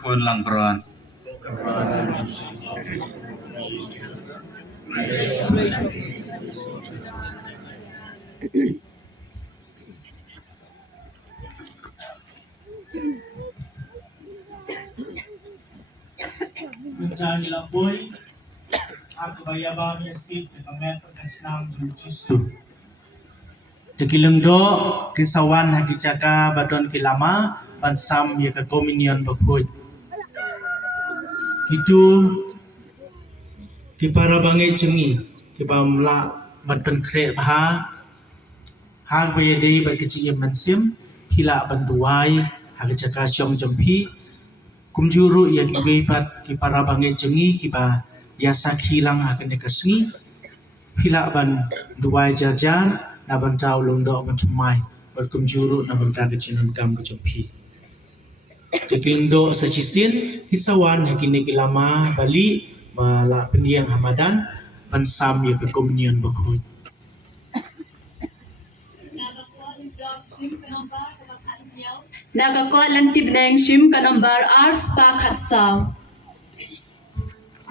คนลังปรอนMenjadi laboy, aku bayabang yasib di pamet pagkasnam ng Jisu. Dikilang do, kisawan hakijaka badon kilama, pansam ya ka komunyon bakhoy. Kitu, kiparabangi cungi, kipamla badpan kre baha, hagbayadi bagkiciyam mansim, hila bantuay, hakijaka syong jampi, kumjuru ya kibepat kiparabangi cungi, kipa yasak hilang akan nekasngi, hila ban duai jajan, naban tau longdo matumai, berkumjuru naban kagacinan kam kejampi. Teklindo sacisin hisawan hakini kilama bali bala pendiang hamadan pansam ya ke komunion bakhoy. Nagakot lantib neng shim kanombar ars pa khatsaw.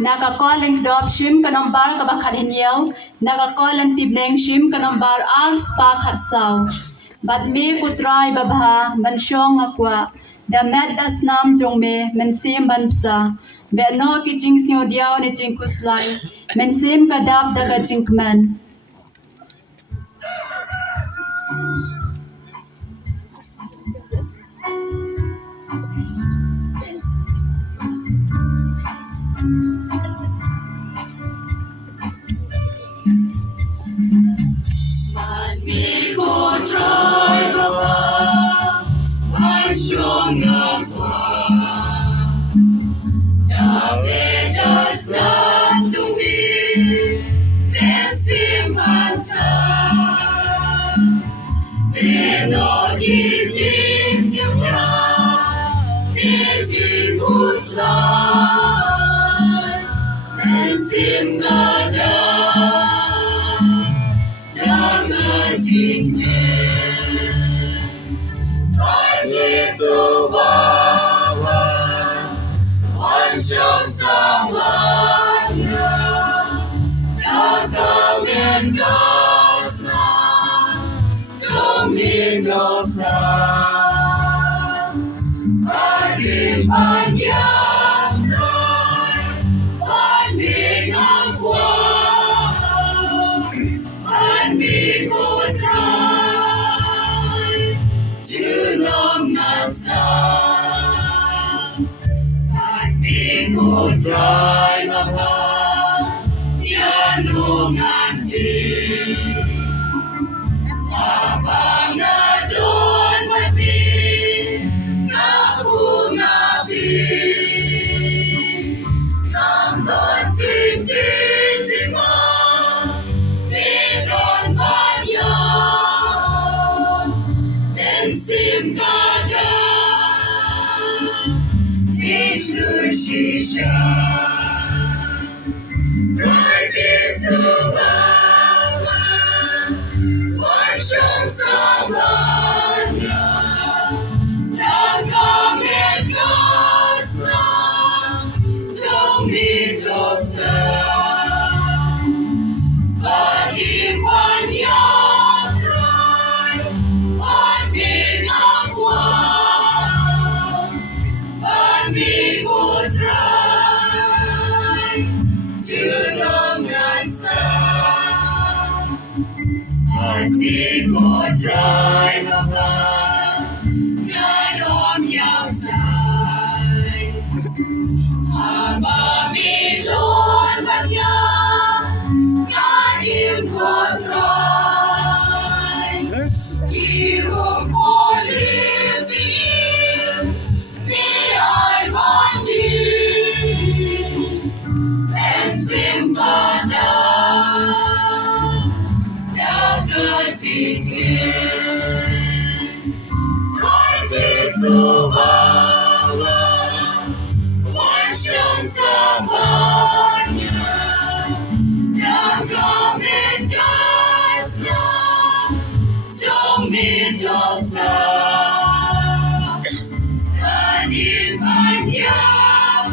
Nagakot leng dop shim kanombar kabakhat henyaw. Nagakot lantib neng shim kanombar ars pa khatsaw. Bat me putrai babha bansyong akwa. Damet das nam jong me mensim banpsa. Bet no ki jing siyo diaw ni jing kuslay. Mensim kadap daga jingkman.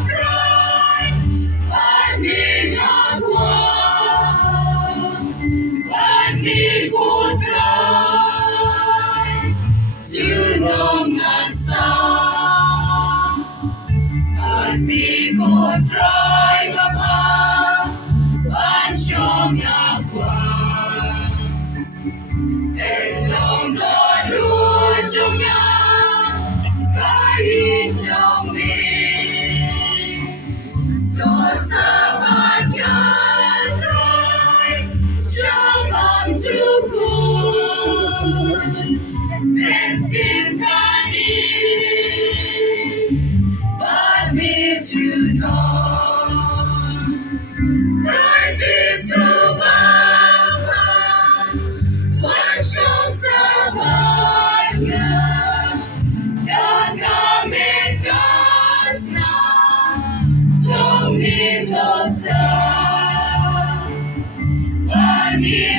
cry, but me not want, but me could try to know not sound, but me could try, Papa, but show me a Long the road to me, guide to me. To sabat try, shall come to good. Bensin kani, but me to know. Try to survive. One shall survive, God come and God's now, to meet observe, but he